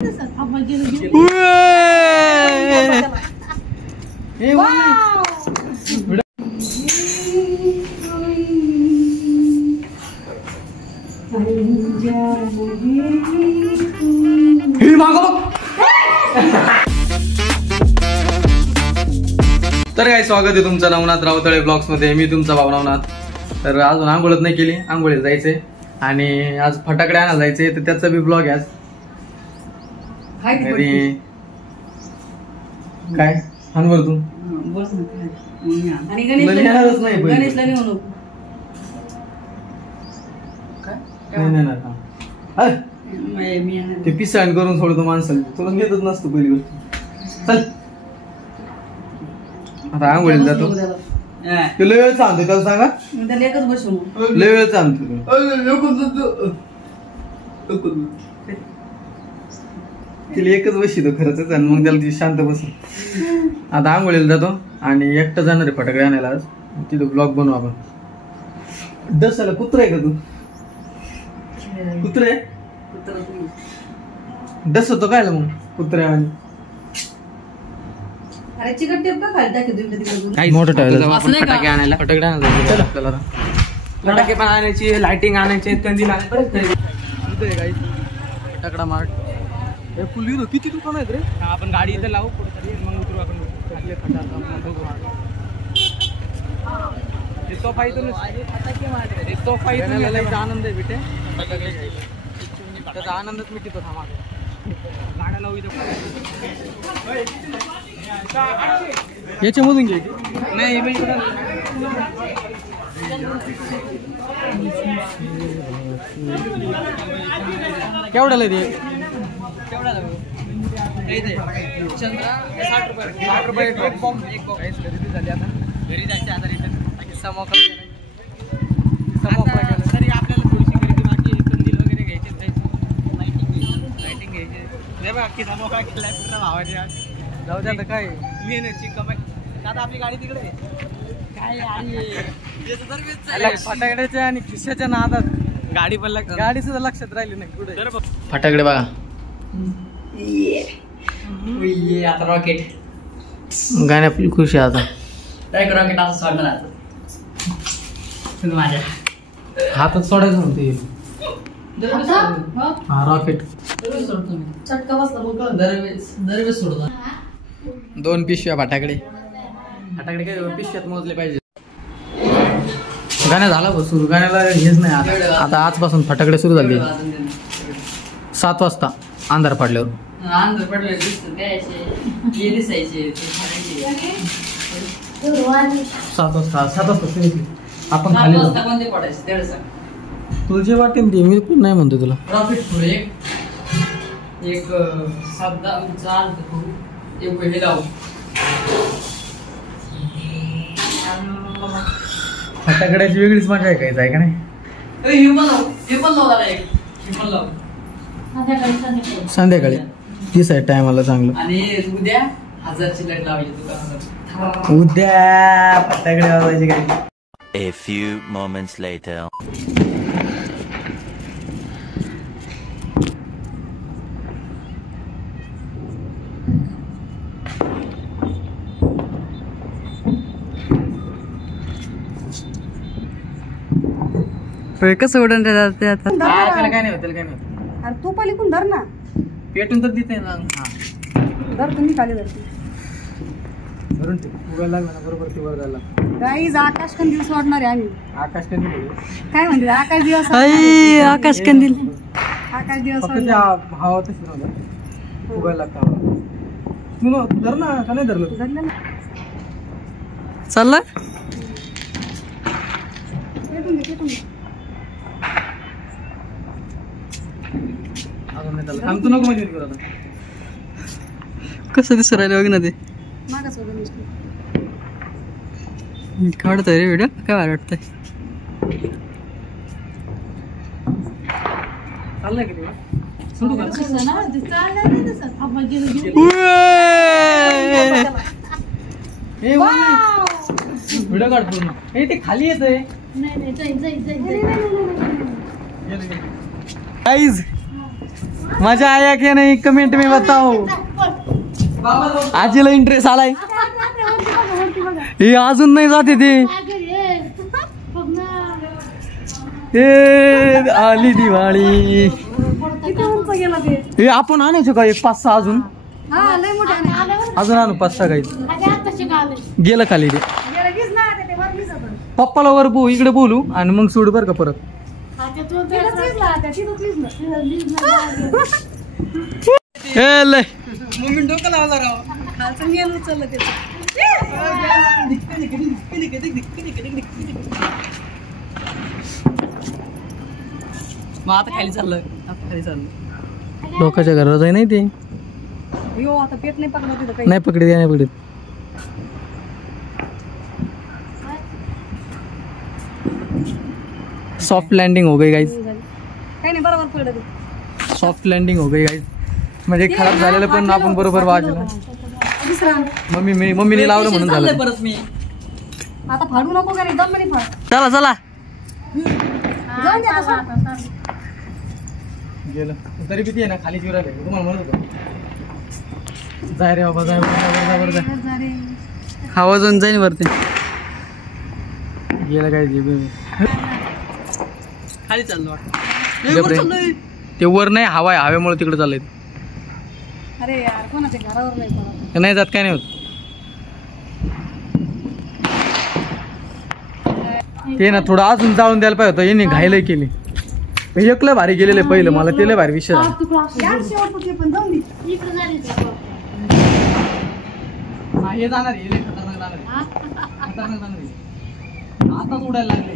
तर काय स्वागत आहे तुमचं नवनाथ रावतळे ब्लॉग्स मध्ये. मी तुमचा भाऊ नवनाथ. तर अजून आंघोळच नाही केली, आंघोळीला जायचंय आणि आज फटाकडे आणायला जायचंय, तर त्याचा बी ब्लॉग आहे आज. काय अनवर तू ते पिसाण करून सोडतो माणसाला, तुला घेतच नसतो पहिली गोष्ट. चल आता आंघोळीला जातो. लय वेळ सांगतो त्याला, सांगा लय वेळ सांगतो. तिला एकच बसतो खरंच, आणि मग त्याला ती शांत बस. आता आंघोळीला जातो आणि एकटं जाणार आहे फटाकडे आणायला आज. तिथं ब्लॉग बनवू आपण. डसाला कुत्रा आहे का तू? कुत्रा आहे डस होतो काय मग कुत्र्या आणि मोठं फटाके आणायला, फटाके आणायला आपल्याला. फटाके पण आणायची, लाइटिंग आणायचे, कंदील आणायचे. फटाकडा मार्ट फुल किती दुकान आहेत रे. आपण गाडी इथं लावू कुठेतरी, मग उतरू आपण. आनंद आहे बेटे, त्याचा आनंदच मिटतो. थांबा गाड्या लावू इथं. याच्यामधून घे नाही केवढ्याला ते? चंद्रा 60 रुपये. 60 रुपये एक बॉम्ब. खरेदी झाली आता, घरी जायचे आता. रिटर्न समोसा तरी आपल्याला थोडीशी खरेदी बाकी. कंदील वगैरे घ्यायचे, लाइटिंग घ्यायचे. बाकी समोसा केलाय पूर्ण भावाने. जाऊ द्या आता, काय मेहनतची कमाई. आता आपली गाडी तिकडे काय फटाकड्याच्या आणि खिशाच्या नादात गाडी पण गाडी सुद्धा लक्षात राहिली नाही कुठे. फटाकडे बघा. आता रॉकेट गाण्या आपली खुश आहे आता. रॉकेट असं सोडणार माझ्या हातात सोडायचं म्हणते. हा रॉकेट चटका बसला दरवेळेस सोडतो. 2 पिशव्या फटाकडे. फटाकडे काय पिशव्यात मोजले पाहिजे. गाण्या झाला सुरू. गाण्याला हेच नाही आता आजपासून फटाकडे सुरू झाले. 7 वाजता अंधार पडल्यावर. 7 वाजता आपण खाली तुला जे वाटेल ते. मी पण नाही म्हणतो तुला. प्रॉफिट पुढे एक फटाकड्याची वेगळीच मजा आहे. काहीच आहे का नाही. संध्याकाळी 30 आहे टायमाला चांगलं. आणि उद्या 1000ची लाईट लावायची दुकानात. उद्या फटाकडे वाजवायचे काय. A few moments later. कसं उडून त्याला काय नाही होत, काय नाही. अरे तू पलीकडून धर ना. पेटून तर देते ना. धर तुम्ही खाली धरते धरून ते उगायला लागलं ना बरोबर. ते वर झाला. गाईज आकाश कंदील सोडणार आहे आम्ही. आकाश कंदील काय म्हणते? आकाश दिवस. आकाश कंदील. आकाश दिवस हवा तशी उगायला लागतं. तू धर ना. का नाही धरलं? धरलं ना. चाललं सांगतो नको मध्ये. कसं दिसू राहिलं बघ ना ते. काढतोय रे व्हिडिओ. काय वाटतंय? चाललंय की सोडू का? व्हिडिओ काढ पूर्ण. हे ते खाली येतंय. गाईज मजा आया क्या नहीं कमेंट में बताओ. आजीला इंटरेस्ट आलाय. हे अजून नाही जाते ते. ए आली दिवाळी. किती उंच गेला ते. हे आपण आणायचो का एक 5-6 अजून. हा लय मोठे आहे. अजून आणू 5-6 काही. गेलं खाली ते. गेला कीच ना ते वरलीच होतं. पप्पाला वर इकडे बोलू आणि मग सोड बर का परत. लय मम्मी डोकं लावला राव. खालचं मेल उचललं ते. मग आता खाली चाललं. लोकांच्या घरात आहे नाही ते. यो आता पेट नाही पकडत तिथं काही. नाही पकडत नाही पकडत. सॉफ्ट लँडिंग हो गई गाइस. काही नाही बरोबर पडलं ते. सॉफ्ट लँडिंग हो गई गाइस. म्हणजे खराब झालेलं पण आपण बरोबर वाजलं. दुसरा मम्मीने लावलं म्हणून झालं. परत मी आता फाडू नको का रे दम नाही फाड. चला चला जाऊन दे आता. गेलं तरी किती आहे ना खाली चिरा तुम्हाला म्हणत होतो. जाय रे बाबा जाय वर जाय. हवा जाऊन जाईन वरती. गेलं काय खाली चाललो ते वर नाही हवा आहे. हवेमुळे तिकडे चाललंय. अरे यार कोणाच्या घरावर नाही पडत. नाही जात काय नाही होत. ते ना थोडं अजून जाळून द्यायला पाहिजे होतं. यांनी घायला केली. एकलं भारी गेलेलं पहिलं मला ते लय भारी विषय झाला. यार शेवटपुरते पण जाऊन दे. हे जाणार हे लय खतरनाक जाणार आहे. खतरनाक जाणार आहे. आताच उडायला लागले.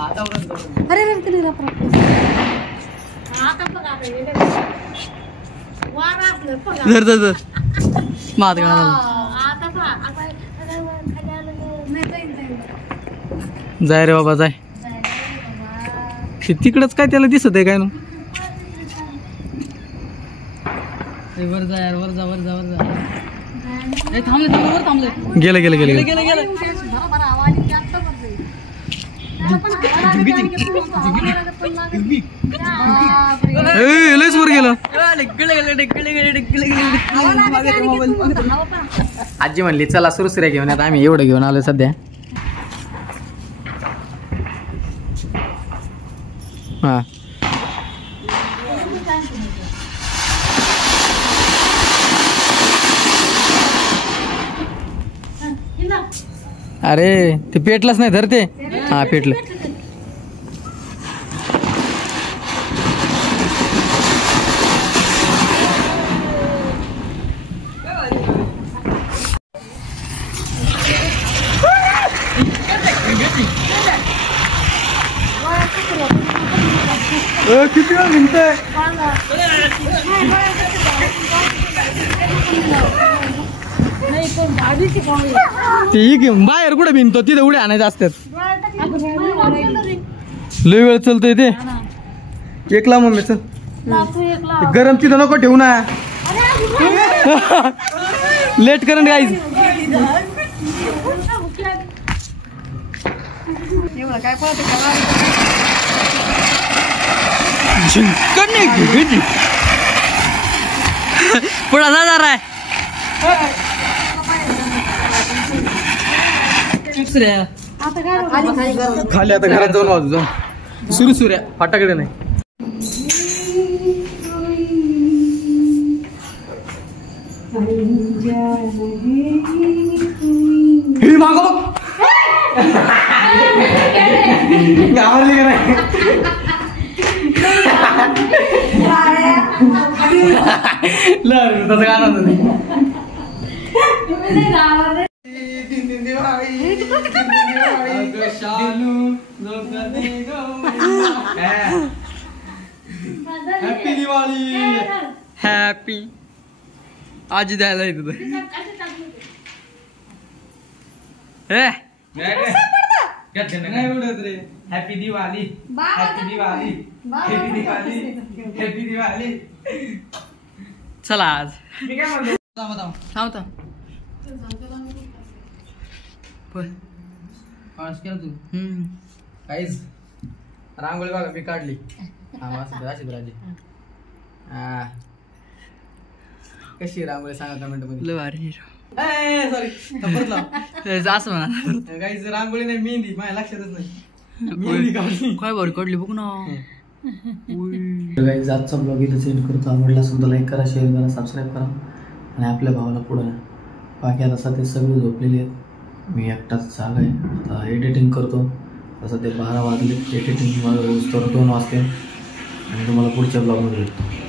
आता उडायला. अरे रे तिने रात्र. धर धर धर मात गाणं. जाय रे बाबा जाय. तिकडच काय त्याला दिसत आहे काय ना. वर जा यार वर जा वर जा वर जा. ए थांबले थांबले वर थांबले. गेलं गेलं गेलं गेलं. गेलं लयच वर गेलं. आजी म्हणली चला सुरसुऱ्या घेऊन आता आम्ही एवढं घेऊन आलो सध्या. हा अरे ते पेटलंच नाही धरते. हा पेटलं. किती वेळ भिंतय. ती बाहेर कुठे भिंतो तिथे उड्या आणायचं असतात. लय वेळ चलतोय ते. एकला मम्मी चल. गरम तिथं नको ठेवू ना. लेट करंट गाईज. एवढं काय पळत पुढा जा रहा है. आता काय खाली आता घरात जाऊन वाजू जाऊन सुरू सुऱ्या फाटाकडे नाही. ही मागो घाबरली का नाही. तसं गाणं होतं ते. हॅपी दिवाळी. हॅपी आजी द्यायला येत नाही उडत रे. Happy Diwali happy Diwali happy Diwali happy Diwali. चला आज थांबता काहीच रांगोळी बघा मी काढली. अशी राजी कशी रांगोळी सांगा कमेंट मध्ये. लय भारी सॉरी परत लाव. असं म्हणा गाईच रांगोळी नाही मेहंदी माझ्या लक्षातच नाही मेहंदी काढली. काय भारी काढली बघ ना. गाईज आजचा ब्लॉग इथं सेंड करतो. आवडला असेल तर लाईक करा, शेअर करा, सबस्क्राईब करा आणि आपल्या भावाला पुढं. बाकी आता सध्या सगळे झोपलेले आहेत. मी एकटाच जागा आहे. आता एडिटिंग करतो. तसं ते 12 वाजले. एडिटिंग 2 वाजते आणि तुम्हाला पुढच्या ब्लॉगमध्ये भेटतो.